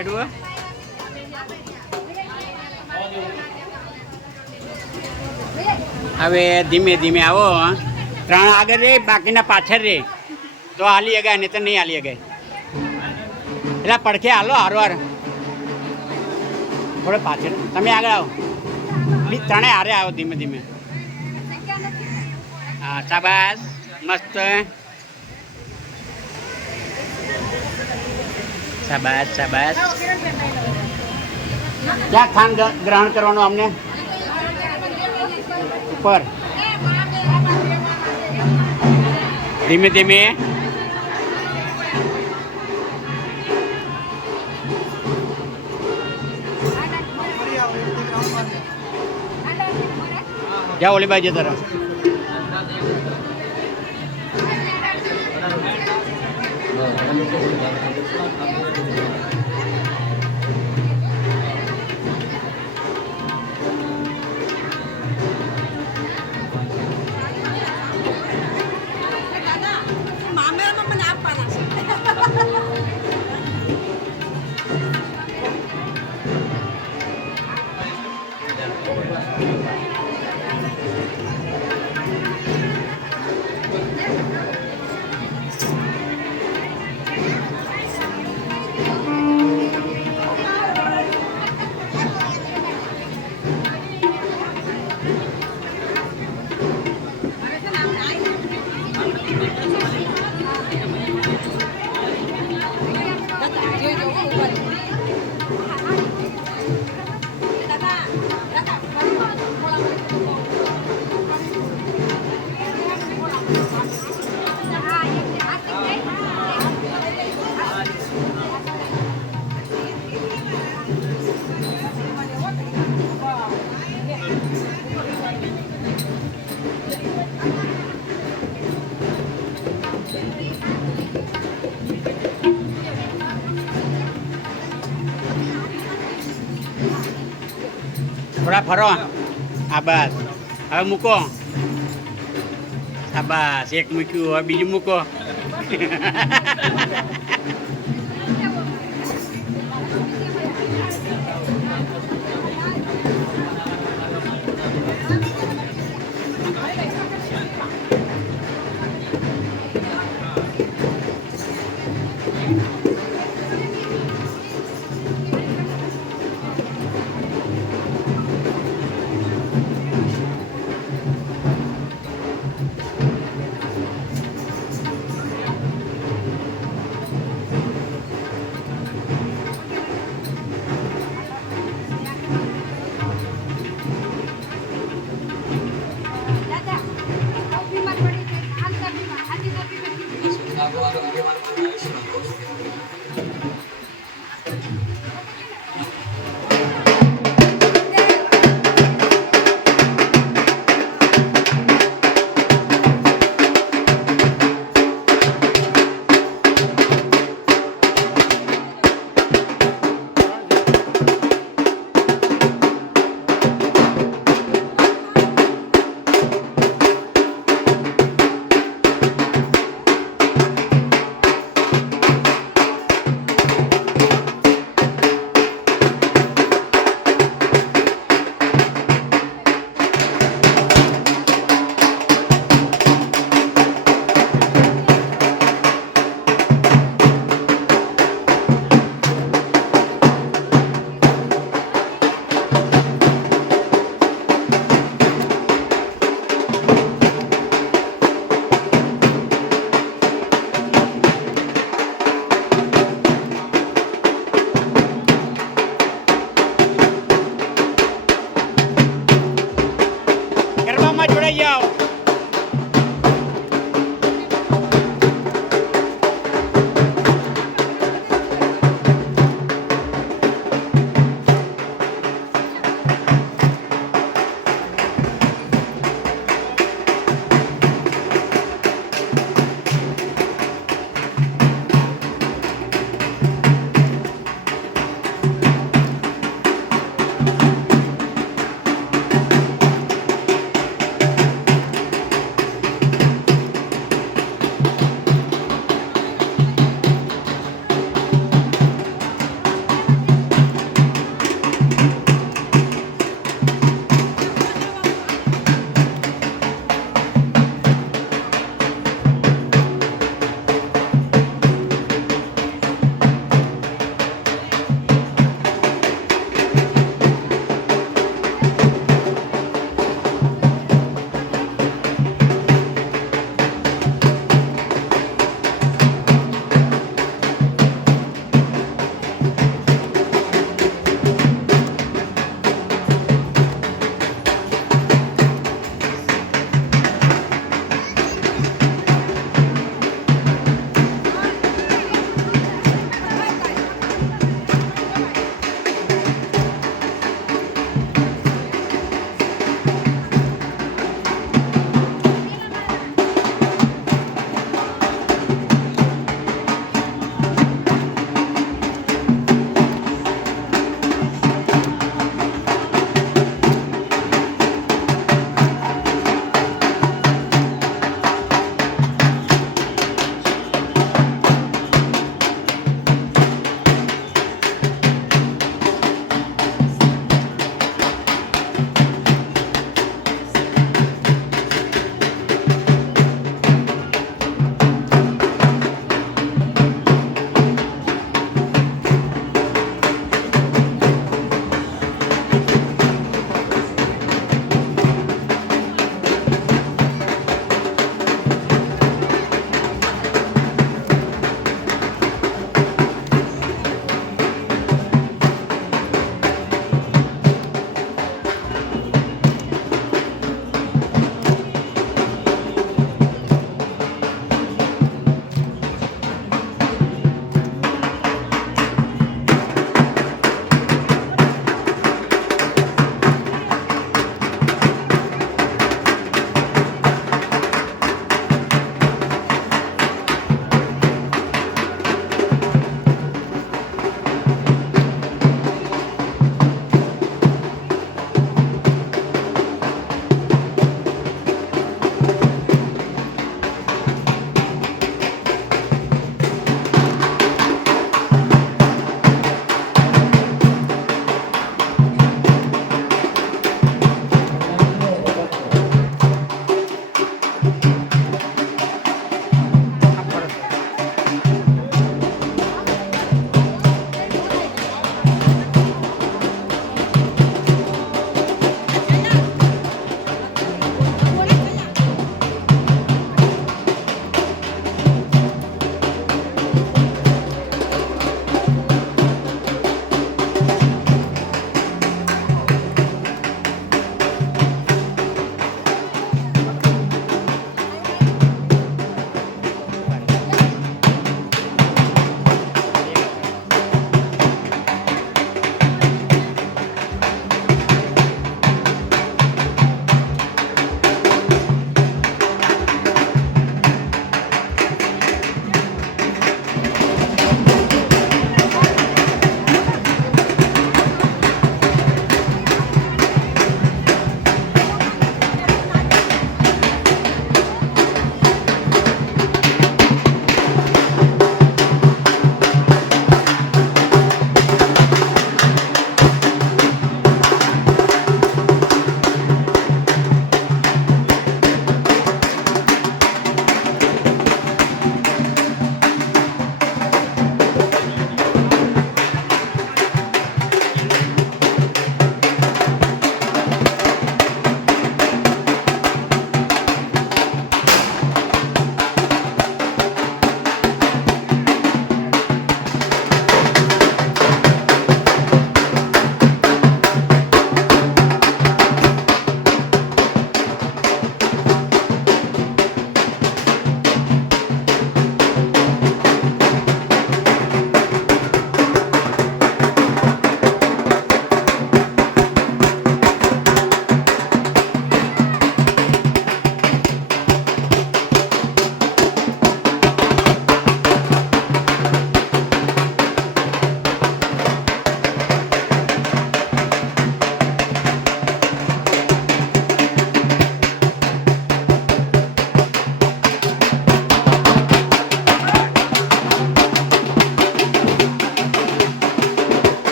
કેડું હવે ધીમે ધીમે આવો 3 આગળ રે બાકીના પાછળ રે તો હાલી અગાય નહીં તો નહીં હાલી અગાય એટલે પડખે હાલો હારવાર થોડે પાછળ તમે આગળ આવો ત્રણેય હારે આવો ધીમે ધીમે હા શાબાશ મસ્ત શાબાશ શાબાશ ક્યાં સ્થાન ગ્રહણ કરવાનું અમને ઉપર ધીમે ધીમે જાઓ ઓલી બાજુ જતા રહો થોડા ફરો આ બસ હવે મૂકો આ બસ એક મૂક્યું હવે બીજું મૂકો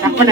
Apa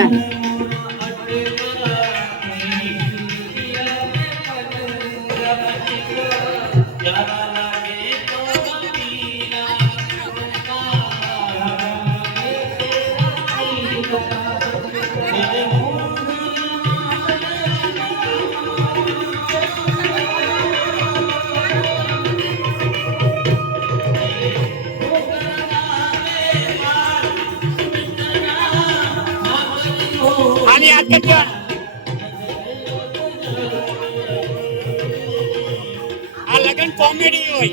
lihat kerja. Alagan comedy hoy.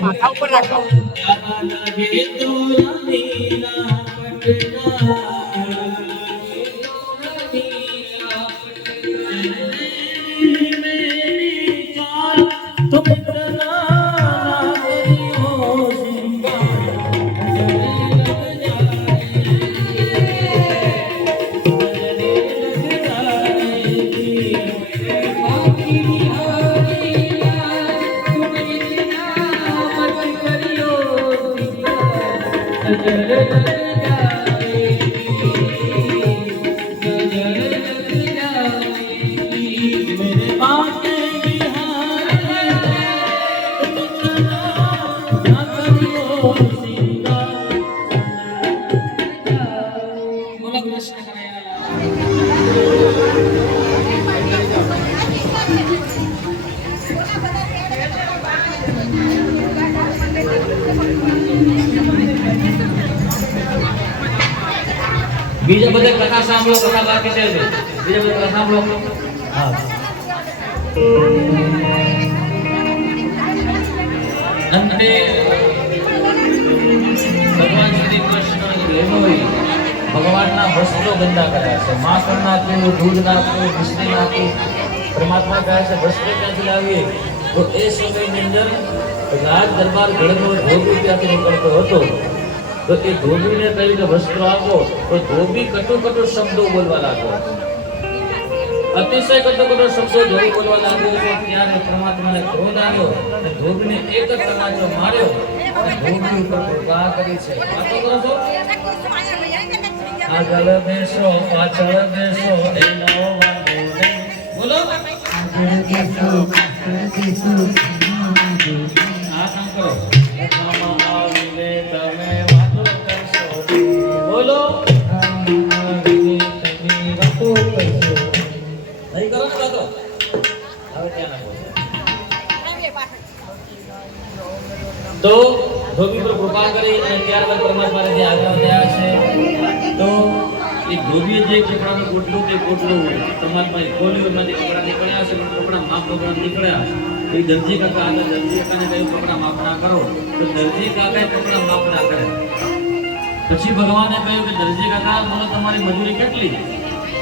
Mathau ઉપર રાખો. બીજા બધા કથા સાંભળો, કથા બાકી છે બીજા બધા કથા સાંભળો. હા અંતે ભગવાન શ્રી કૃષ્ણ લેનોઈ ભગવાનના વસ્ત્રો ગંદા કર્યા છે. માખણ નાખ્યું, દૂધ નાખ્યું, મિશ્રી નાખ્યું. પરમાત્મા કહે છે વસ્ત્ર ક્યાંથી લાવીએ? તો એ સમયની અંદર રાજ દરબાર ગઢનો ધોબી ત્યાંથી નીકળતો હતો. તો એ ધોબીને કહ્યું કે વસ્ત્ર આપો. તો ધોબી કટુ શબ્દો બોલવા લાગ્યો, અતિશય કટુ શબ્દો ધોબી બોલવા લાગ્યો છે. ત્યારે પરમાત્માને ક્રોધ આવ્યો અને ધોબીને એક જ તમાચો માર્યો અને ધોબી ઉપર કૃપા કરી છે. વાતો કરો છો? આગળ બેસો પાછળ બેસો એ નવો વાંધો નહીં. બોલો આગળ બેસો પાછળ બેસો આ કામ કરો. આવીને તમે વાતો કરશો. બોલો આવીને તમે વાતો કરશો. નહીં કરો ને વાતો. હવે ત્યાં ના બોલો. તો ધોબી પર કૃપા કરી અને ત્યારબાદ પરમાત્માને જે આજ્ઞા થયા છે. તો એ ધોબીએ જે કપડાનું કોટલું કે કોટલું પરમાત્માએ ખોલ્યું, એમાંથી કપડા નીકળ્યા છે. કપડા માપ કપડા નીકળ્યા. એ દરજી કાકા હતા, દરજી કાકાને કહ્યું કપડા માપના કરો. તો દરજી કાકાએ કપડા માપના કરે. પછી ભગવાને કહ્યું કે દરજી કાકા બોલો તમારી મજૂરી કેટલી?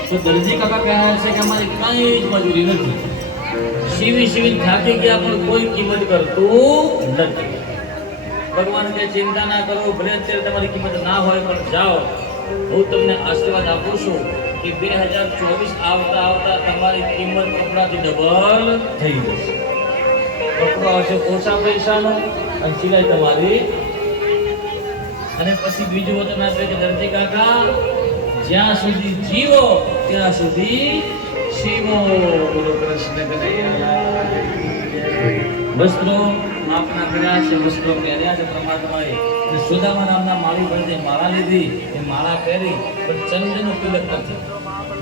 તો દરજી કાકા કહે છે કે અમારી કઈ જ મજૂરી નથી. સીવી થાકી ગયા પણ કોઈ કિંમત કરતું નથી. ભગવાન કે ચિંતા ના કરો, ભલે અત્યારે તમારી કિંમત ના હોય પણ જાઓ, હું તમને આશીર્વાદ આપું છું કે 2024 આવતા તમારી કિંમત કપડાથી ડબલ થઈ જશે. કપડો આવશે ઓછા પૈસાનો અને સિલાઈ તમારી. અને પછી બીજું વચન આપે કે દરજી કાકા જ્યાં સુધી જીવો ત્યાં સુધી શિવો. બોલો કૃષ્ણ કનૈયા. વસ્ત્રો માપના કર્યા છે, વસ્ત્રો પહેર્યા છે પરમાત્માએ. અને સુદામા નામના માળી પર માળા લીધી, એ માળા પહેરી પણ ચંદ્રનું તિલક નથી.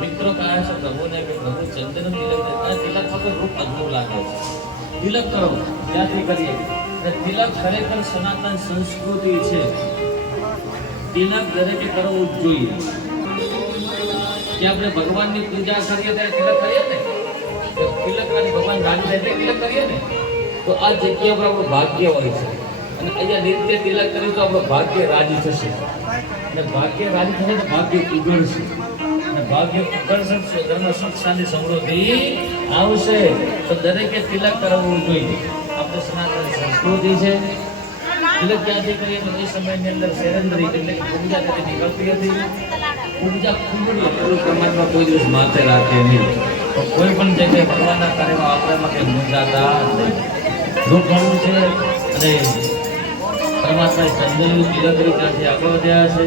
મિત્રો કહે છે પ્રભુને કે પ્રભુ ચંદ્રનું તિલક નથી. તિલક વગર રૂપ અદ્ભુત લાગે છે. તિલક કરો ત્યાંથી કરીએ. તિલક ખરેખર સનાતન સંસ્કૃતિ છે. તિલક દરેકે કરવું જ જોઈએ. કે આપણે ભગવાનની પૂજા કરીએ ત્યારે તિલક કરીએ ને, તિલક કરી ભગવાન રાજી થાય તિલક કરીએ ને, તો આ જગ્યા પર આપણું ભાગ્ય હોય છે. અને અહીંયા નિત્ય તિલક કરીએ તો આપણું ભાગ્ય રાજી થશે. અને ભાગ્ય રાજી થશે તો ભાગ્ય ઉગડશે. અને ભાગ્ય ઉગડશે ધર્મ સુખ શાંતિ સમૃદ્ધિ આવશે. તો દરેકે તિલક કરવું જોઈએ. આપણે સનાતન સંસ્કૃતિ છે. તિલક ક્યાંથી કરીએ તો એ સમયની અંદર સેરેન્દ્રી એટલે પૂજા કરી નીકળતી હતી. પૂજા કુંડળી એટલું પ્રમાણમાં કોઈ દિવસ માથે રાખે નહીં. તો કોઈ પણ જગ્યાએ ભગવાનના કાર્યમાં આપણામાં કંઈ મૂંઝાતા નહીં. દુઃખ ઘણું છે. અને પરમાત્માએ ચંદ્રનું તિલક કરી ત્યાંથી આગળ વધ્યા છે.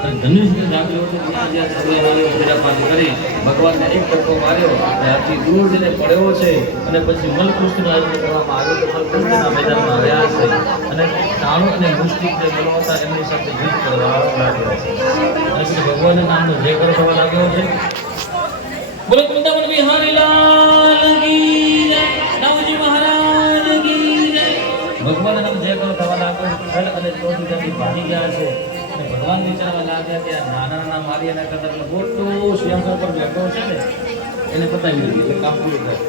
અને ધનુષનું જાગ્યો હતું ત્યાં જ્યાં સૂર્યનારાયણ પૂજાપાઠ કરી ભગવાનને એક ટકો માર્યો અને આથી દૂર જઈને પડ્યો છે. અને પછી મલકૃષ્ણનું આયોજન કરવામાં આવ્યું. મલકૃષ્ણના મેદાનમાં રહ્યા છે અને ટાણું અને મુષ્ટિક જે બળવતા એમની સાથે યુદ્ધ કરવા લાગ્યા છે. અને પછી ભગવાનના નામનો જય કરવા લાગ્યો છે. બોલો વૃંદાવન વિહારી લાલ કી જય, નવજી મહારાજ કી જય. ભગવાનના નામ જય થવા લાગ્યો. ખલ અને ચોથી જાતિ ભાગી ગયા છે. ભગવાન વિચારવા લાગ્યા કે નાના મારિયાના કરતા મોટું સિંહાસન પર બેઠો છે ને એને પતાવી દીધી એટલે કામ પૂરું થાય.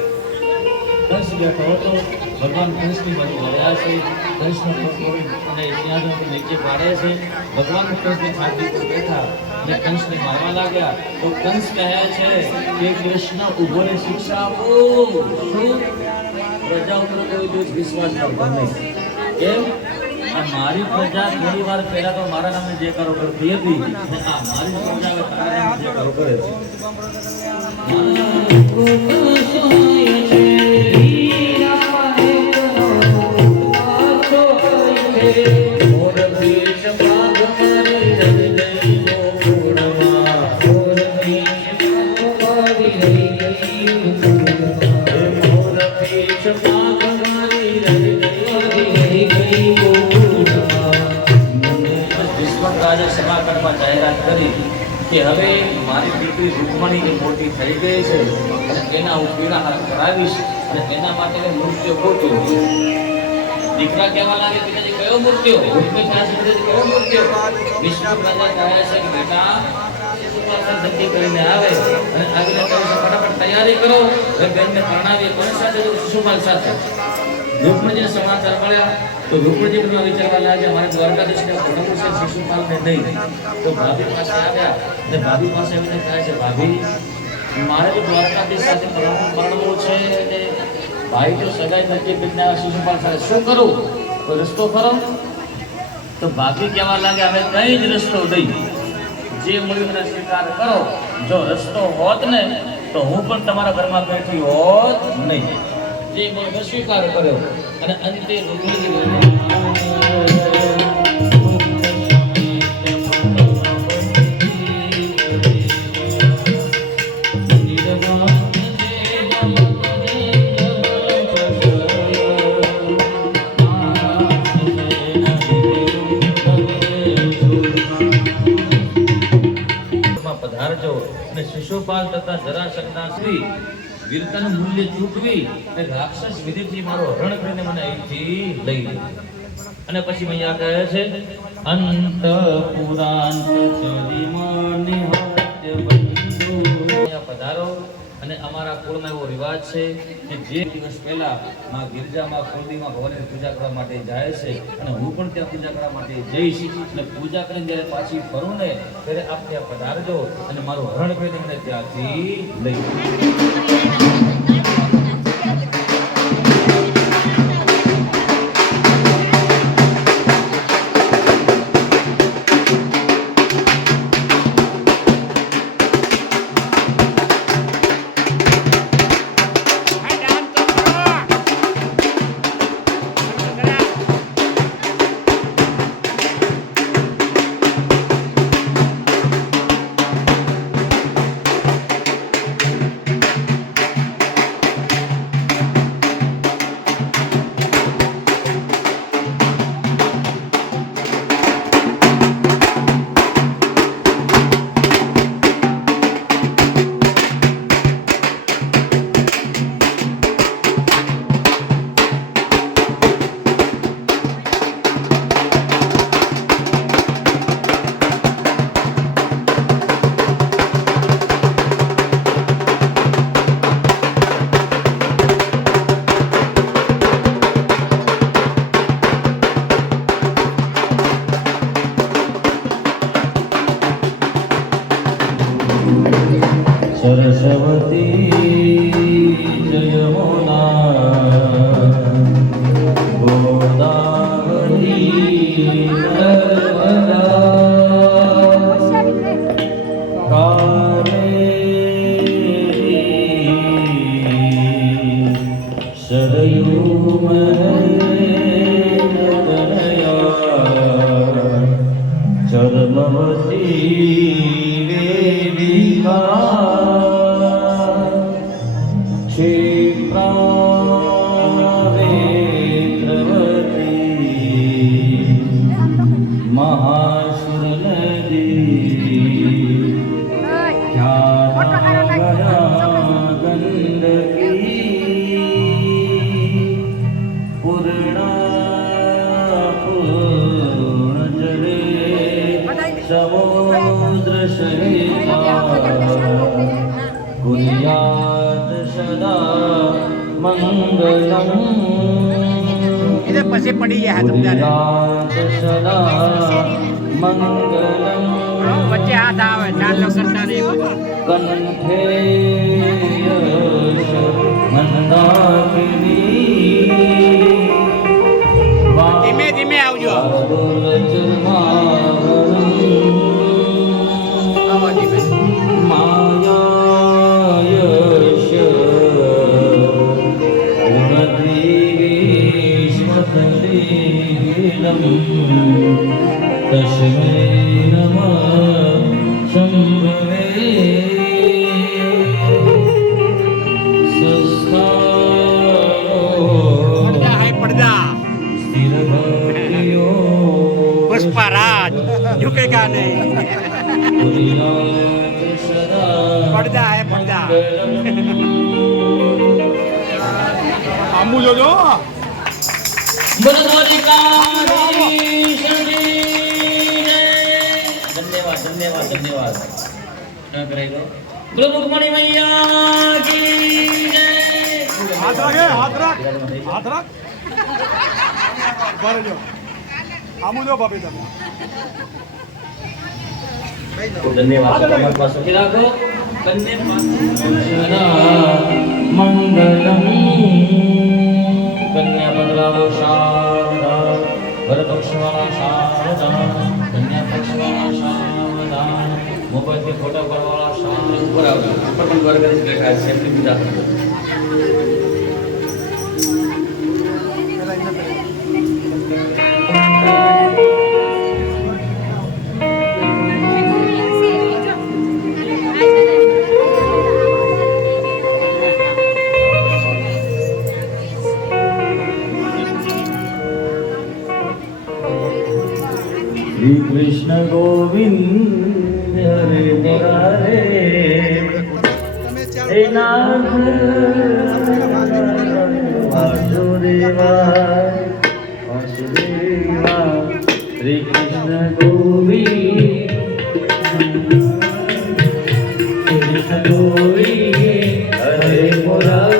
કંસ બેઠો હતો. ભગવાન કંસની બાજુ વળ્યા છે. કંસનો અને સિંહાસન પર નીચે પાડે છે. ભગવાન કંસની છાતી પર બેઠા અને કંસને મારવા લાગ્યા. તો કંસ કહે છે કે કૃષ્ણ ઉભો રે શિક્ષા આપો. શું પ્રજા ઉપર કોઈ દિવસ વિશ્વાસ કરતો નહીં. કેમ? આ મારી પ્રજા ઘણી વાર પહેલા તો મારા નામે જે કરો કરતી હતી અને આ મારી પ્રજા હવે તારા નામે જે કરો કરે છે. જાહેરાત કરી કે હવે મારી દીકરી રૂકમણી મોટી થઈ ગઈ છે અને એના હું પીળા કરાવીશ અને એના માટે મૃત્યુ ગોત્યો. દીકરા કહેવા લાગે પિતાજી કયો મૃત્યુ? કયો મૃત્યુ? વિષ્ણુ રાજા કહે છે કે બેટા શિશુપાલ નક્કી કરીને આવે અને આવીને કહે છે ફટાફટ તૈયારી કરો હવે બેનને પરણાવીએ. કોની સાથે? શિશુપાલ સાથે. રૂકમણીજીને સમાચાર મળ્યા તો રૂકમણીજી પણ વિચારવા લાગ્યા મારે દ્વારકાધીશને પરણવું છે, શિશુપાલને નહીં. તો ભાભી પાસે આવ્યા અને ભાભી પાસે આવીને કહે છે ભાભી મારે તો દ્વારકાધીશ સાથે પરણવું છે અને ભાઈ તો સગાઈ નક્કી કરીને આવ્યા શિશુપાલ સાથે, શું કરું? તો રસ્તો ખરો? તો ભાભી કહેવા લાગે હવે કઈ જ રસ્તો નહીં, જે મળ્યું એને સ્વીકાર કરો. જો રસ્તો હોત ને તો હું પણ તમારા ઘરમાં બેઠી હોત નહીં. જે મળ્યું સ્વીકાર કર્યો અને અંતે પધારજો અને શિશુપાલ તથા જરાસંઘના શ્રી વીરતાનું મૂલ્ય ચૂકવી અને રાક્ષસ વિધિથી મારો હરણ કરીને મને અહીંથી લઈ લે. અને પછી અહીંયા કહે છે અંતપુરાંત ચરિમાનિ હત્ય બંધુ. અહીંયા પધારો અને અમારા કુળમાં એવો રિવાજ છે કે જે દિવસ પહેલા માં ગિરજામાં કુળદેવીમાં ભગવાનની પૂજા કરવા માટે જાય છે અને હું પણ ત્યાં પૂજા કરવા માટે જઈશ અને પૂજા કરીને જ્યારે પાછી ફરું ને ત્યારે આપ ત્યાં પધારજો અને મારું હરણ કરીને મને ત્યાંથી લઈ સરસ્વતી જયમુના ગોદાવરી નર્મદા કાવેરી સરયૂ મહેન્દ્રતનયા ચર્મવતી મહાસુર નદી ગંદકી પૂર્ણ જલે સમુદ્ર સરિતા કુર્યાત સદા મંગલમ. પછી પડી ગયા મંગલમ વચ્ચે હાથ આવે ચાલો કરતા નહીં કંઠે મંદાકિની ધીમે ધીમે આવજો. તસ્મૈ નમઃ શંભવે પડદા હે પડદા. સ્થિર ભક્તિઓ પુષ્પરાજ ઝુકેગા નહીં. પડદા હે પડદા. આંબુ જોજો. ધન્યવાદ ધન્યવાદ ધન્યવાદ. કરાઈ દો બોલો રૂકમણી મૈયા કી જય હાથ રાખ હાથ રાખ બરાબર જો આમુ જો ભાભી તમે ખૂબ ધન્યવાદ તમારી પાસે રાખો બંને મંગલમ કન્યા પગલાવો સાવધાન વરપક્ષવાળા સાવધાન કન્યા પક્ષવાળા સાવધાન મોબાઈલથી ફોટો પાડવાળા સાવધાન ઉપર આવજો ઉપર પણ વર્ગ જ બેઠા છે એમની પૂજા કરજો श्री कृष्ण गोविंद हरे मुरारे हे नाथ वासुदेवाय वासुदेवाय श्री कृष्ण गोविंद कृष्ण गोविंद हरे मुरारी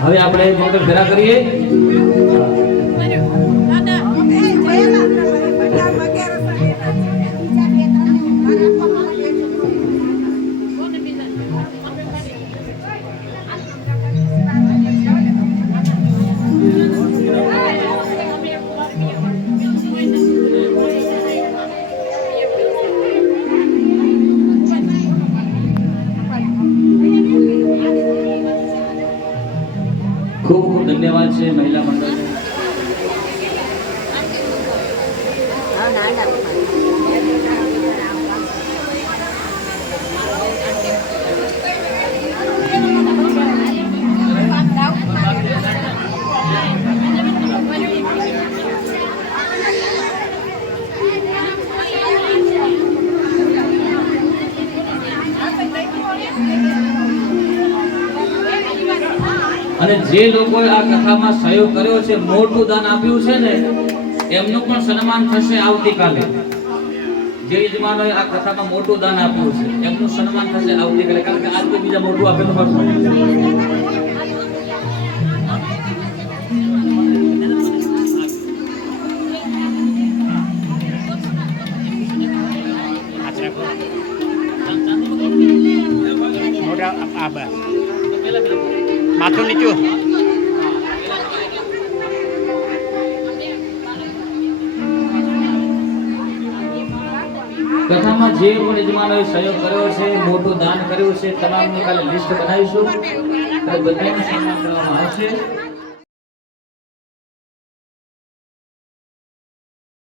હવે આપણે મંગળ ફેરા કરીએ ખૂબ ખૂબ ધન્યવાદ છે મહિલા મંડળ અને જે લોકોએ આ કથામાં સહયોગ કર્યો છે મોટું દાન આપ્યું છે ને એમનું પણ સન્માન થશે આવતીકાલે જે યજમાનોએ આ કથામાં મોટું દાન આપ્યું છે એમનું સન્માન થશે આવતીકાલે કારણ કે આજે બીજા મોટું આપેલું હતું મોટા આબા માથું નીચું કથામાં જે પણ યજમાનોએ સહયોગ કર્યો છે મોટું દાન કર્યું છે તમામની કાલે લિસ્ટ બનાવીશું બધાનું સન્માન કરવામાં આવશે